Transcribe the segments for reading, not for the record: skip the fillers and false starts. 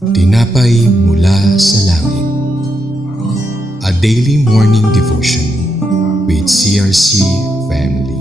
Tinapay mula sa langit. A daily morning devotion with CRC family.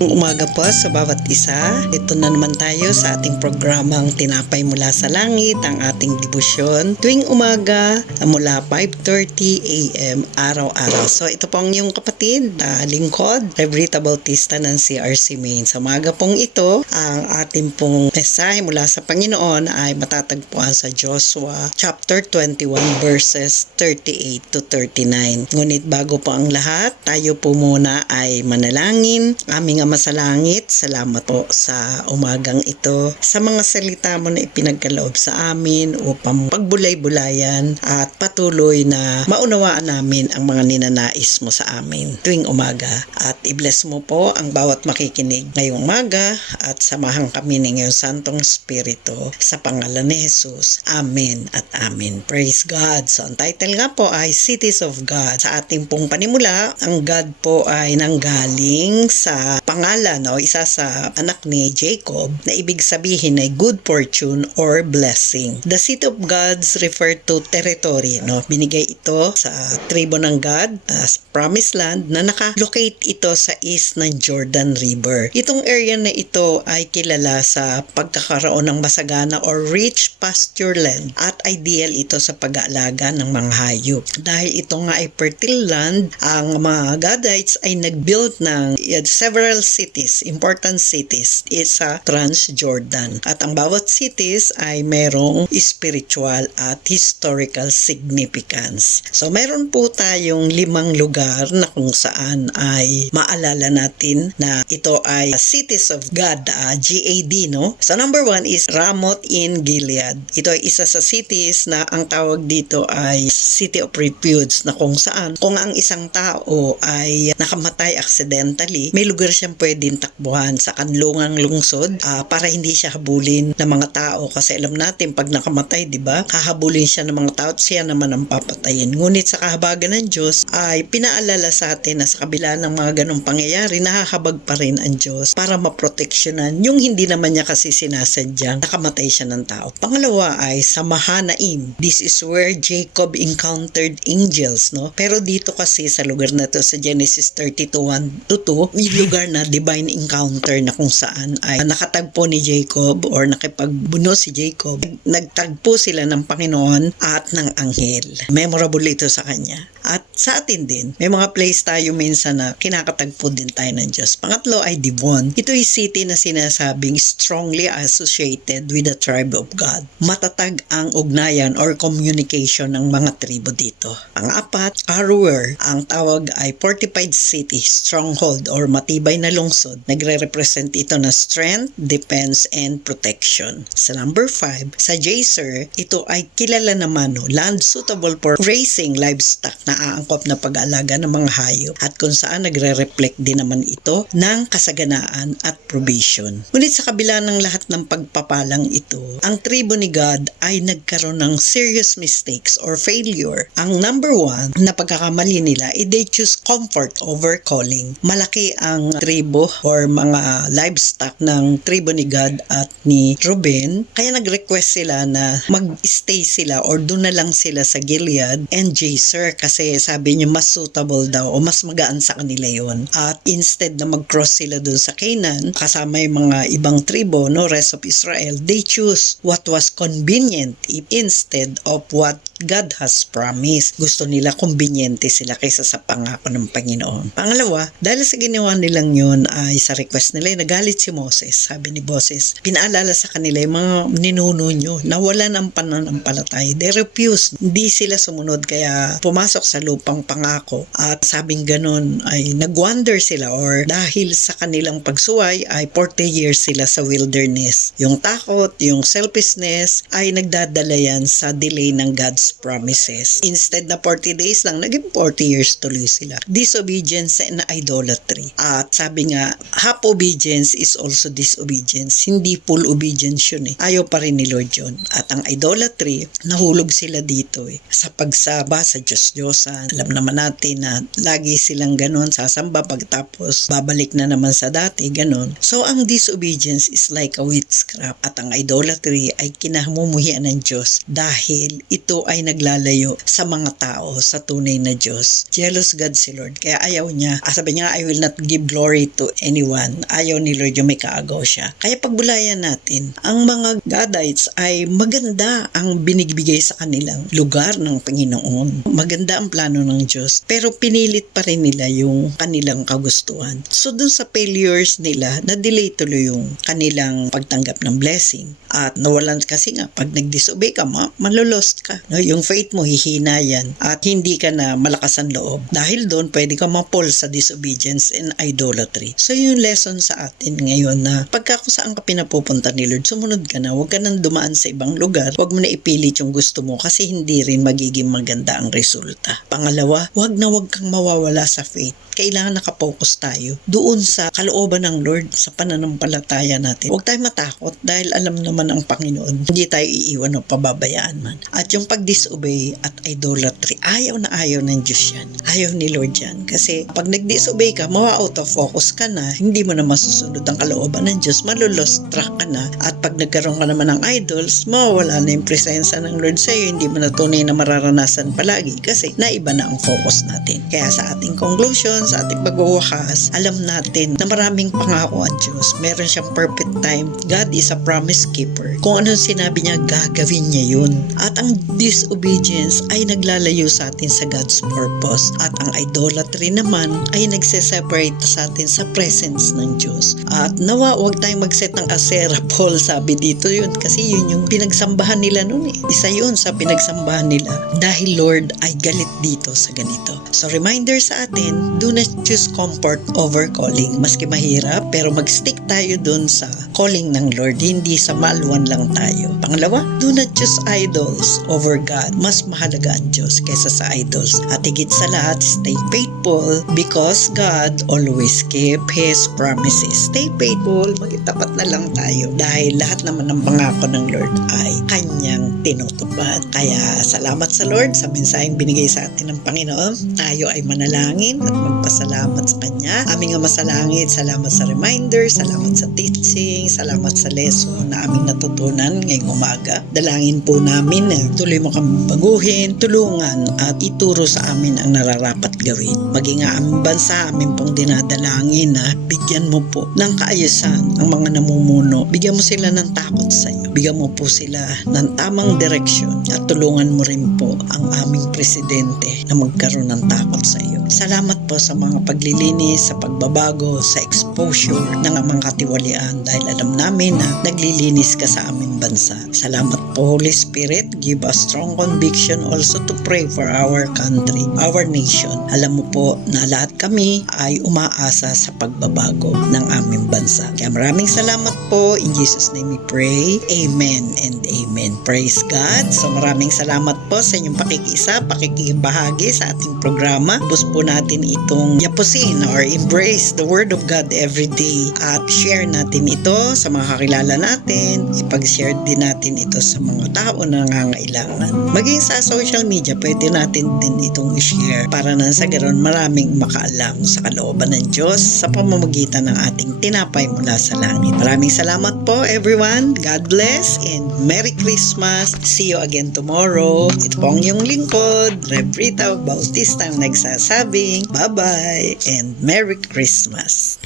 Umaga po sa bawat isa. Ito na naman tayo sa ating programang Tinapay Mula sa Langit, ang ating debosyon tuwing umaga mula 5:30 AM araw-araw. So ito po ang iyong kapatid, lingkod, Reverita Bautista ng CRC Main. Sa umaga pong ito, ang ating pong mensahe mula sa Panginoon ay matatagpuan sa Joshua chapter 21 verses 38 to 39. Ngunit bago po ang lahat, tayo po muna ay manalangin. Aming Ama sa langit, salamat po sa umagang ito, sa mga salita mo na ipinagkaloob sa amin upang pagbulay-bulayan at patuloy na maunawaan namin ang mga ninanais mo sa amin tuwing umaga. At i-bless mo po ang bawat makikinig ngayong umaga at samahan kami ng iyong Santong Espiritu sa pangalan ni Jesus. Amen at Amen. Praise God. So ang title nga po ay Cities of God. Sa ating pong panimula, ang God po ay nanggaling sa pangalan o isa sa anak ni Jacob na ibig sabihin ay good fortune or blessing. The city of gods refer to territory. Binigay ito sa tribo ng God as promised land na naka-locate ito sa east ng Jordan River. Itong area na ito ay kilala sa pagkakaroon ng masagana or rich pasture land at ideal ito sa pag-aalaga ng mga hayop. Dahil ito nga ay fertile land, ang mga Gadites ay nag-build ng several cities, important cities sa Transjordan. At ang bawat cities ay merong spiritual at historical significance. So meron po tayong 5 lugar na kung saan ay maalala natin na ito ay cities of God, GAD, no? So number 1 is Ramoth in Gilead. Ito ay isa sa cities na ang tawag dito ay City of Refuge, na kung saan kung ang isang tao ay nakamatay accidentally, may lugar siyang pwedeng takbuhan sa kanlungang lungsod para hindi siya habulin ng mga tao, kasi alam natin pag nakamatay, di ba, kahabulin siya ng mga tao at siya naman ang papatayin. Ngunit sa kahabagan ng Diyos ay pinaalala sa atin na sa kabila ng mga ganong pangyayari, nahahabag pa rin ang Diyos para maproteksyonan yung hindi naman niya kasi sinasadyang nakamatay siya ng tao. Pangalawa ay sa Mahanaim. This is where Jacob encountered angels, no? Pero dito kasi sa lugar na to sa Genesis 32:1-2, yung lugar na divine encounter na kung saan ay nakatagpo ni Jacob or nakipagbuno si Jacob. Nagtagpo sila ng Panginoon at ng anghel. Memorable ito sa kanya. At sa atin din, may mga place tayo minsan na kinakatagpo din tayo ng Diyos. Pangatlo ay Dibon. Ito ay city na sinasabing strongly associated with the tribe of God. Matatag ang ugnayan or communication ng mga tribo dito. Pang-apat, Aroer. Ang tawag ay fortified city, stronghold or matibay na lungsod. Nagre-represent ito na strength, defense, and protection. Sa number 5, sa Jazer, ito ay kilala naman, land suitable for raising livestock, na aangkop na pag-aalaga ng mga hayop, at kung saan nagre-reflect din naman ito ng kasaganaan at provision. Ngunit sa kabila ng lahat ng pagpapalang ito, ang tribo ni God ay nagkaroon ng serious mistakes or failure. Ang number 1 na pagkakamali nila ay they choose comfort over calling. Malaki ang tribo or mga livestock ng tribo ni God at ni Reuben, kaya nag-request sila na mag-stay sila or doon na lang sila sa Gilead and Jazer, kasi sabi niyo mas suitable daw o mas magaan sa kanila yon. At instead na mag-cross sila doon sa Canaan kasama yung mga ibang tribo, rest of Israel, they choose what was convenient instead of what God has promised. Gusto nila kumbinyente sila kaysa sa pangako ng Panginoon. Pangalawa, dahil sa ginawa nilang yun ay sa request nila, nagalit si Moses. Sabi ni Moses, pinaalala sa kanila yung mga ninuno nyo, nawalan ang pananampalataya. They refused. Hindi sila sumunod, kaya pumasok sa lupang pangako. At sabing ganun ay nag-wander sila, or dahil sa kanilang pagsuway ay 40 years sila sa wilderness. Yung takot, yung selfishness ay nagdadala yan sa delay ng God's His promises. Instead na 40 days lang, naging 40 years tuloy sila. Disobedience and idolatry. At sabi nga, half obedience is also disobedience. Hindi full obedience yun eh. Ayaw pa rin ni Lord yun. At ang idolatry, nahulog sila dito eh. Sa pagsaba, sa Diyos-Diyosan. Alam naman natin na lagi silang ganon, sasamba pagtapos babalik na naman sa dati, ganon. So ang disobedience is like a witchcraft. At ang idolatry ay kinamumuhian ng Diyos dahil ito ay naglalayo sa mga tao, sa tunay na Diyos. Jealous God si Lord. Kaya ayaw niya. Sabi niya, I will not give glory to anyone. Ayaw ni Lord yung may kaagaw siya. Kaya pagbulayan natin, ang mga Gadites ay maganda ang binigbigay sa kanilang lugar ng Panginoon. Maganda ang plano ng Diyos. Pero pinilit pa rin nila yung kanilang kagustuhan. So dun sa failures nila, na-delay tuloy yung kanilang pagtanggap ng blessing. At nawalan kasi nga, pag nag-disobey ka, malulost ka. No? Yung faith mo, hihina yan. At hindi ka na malakas ang loob. Dahil doon, pwede ka ma-fall sa disobedience and idolatry. So yung lesson sa atin ngayon na pagka kung saan ka pinapupunta ni Lord, sumunod ka na. Huwag ka nang dumaan sa ibang lugar. Huwag mo na ipilit yung gusto mo kasi hindi rin magiging maganda ang resulta. Pangalawa, huwag kang mawawala sa faith. Kailangan nakapokus tayo doon sa kalooban ng Lord, sa pananampalataya natin. Huwag tayo matakot dahil alam naman ang Panginoon, hindi tayo iiwan o pababayaan man. At yung pag-disobey at idolatry, ayaw na ayaw ng Diyos yan. Ayaw ni Lord yan. Kasi pag nag-disobey ka, mawa-out of focus ka na, hindi mo na masusunod ang kalooban ng Diyos, malulost track ka na. At pag nagkaroon ka naman ng idols, mawawala na yung presensya ng Lord sa iyo, hindi mo na tunay na mararanasan palagi kasi naiba na ang focus natin. Kaya sa ating conclusion, sa ating pagwawakas, alam natin na maraming pangako ang Diyos. Meron siyang perfect time. God is a promise keeper. Kung anong sinabi niya, gagawin niya yun. At ang disobedience ay naglalayo sa atin sa God's purpose. At ang idolatry naman ay nagse-separate sa atin sa presence ng Diyos. At nawa, huwag tayong mag-set ng Asera pole, sabi dito yun. Kasi yun yung pinagsambahan nila nun eh. Isa yun sa pinagsambahan nila. Dahil Lord ay galit dito sa ganito. So reminder sa atin, do not choose comfort over calling. Maski mahirap, pero mag-stick tayo dun sa calling ng Lord. Hindi sa malwan lang tayo. Pangalawa, do not choose idols over God. Mas mahalaga ang Diyos kaysa sa idols. At higit sa lahat, stay faithful because God always keep His promises. Stay faithful, magitapat na lang tayo dahil lahat naman ng pangako ng Lord ay Kanyang tinutupad. Kaya salamat sa Lord sa mensaheng binigay sa atin ng Panginoon. Tayo ay manalangin at magpasalamat sa Kanya. Aming Ama sa Langit, salamat sa reminder, salamat sa teaching, salamat sa lesson na aming natutunan ngayong umaga. Dalangin po namin na tuloy mo kami baguhin, tulungan at ituro sa amin ang nararapat gawin. Maging aming bansa, amin pong dinadalangin na bigyan mo po ng kaayusan ang mga namumuno. Bigyan mo sila ng takot sa iyo. Bigyan mo po sila ng tamang direksyon at tulungan mo rin po ang aming presidente na magkaroon ng takot sa iyo. Salamat po sa mga paglilinis, sa pagbabago, sa exposure ng mga katiwalian dahil alam namin na naglilinis ka sa aming bansa. Salamat po Holy Spirit, give us strong conviction also to pray for our country, our nation. Alam mo po na lahat kami ay umaasa sa pagbabago ng aming bansa. Kaya maraming salamat po. In Jesus' name we pray. Amen and amen. Praise God. So maraming salamat po sa inyong pakikiisa, pakikibahagi sa ating programa. Bus po natin itong yapusin or embrace the Word of God every day at share natin ito sa mga kakilala natin. Ipag-share din natin ito sa mga tao na nangangailangan. Maging sa social media, pwede natin din itong i-share para nang sa ganon maraming makaalam sa kalooban ng Diyos sa pamamagitan ng ating tinapay mula sa langit. Maraming salamat po everyone. God bless and Merry Christmas. See you again tomorrow. Ito po ang iyong lingkod, Rev Rita Bautista ang nagsasabing bye-bye and Merry Christmas.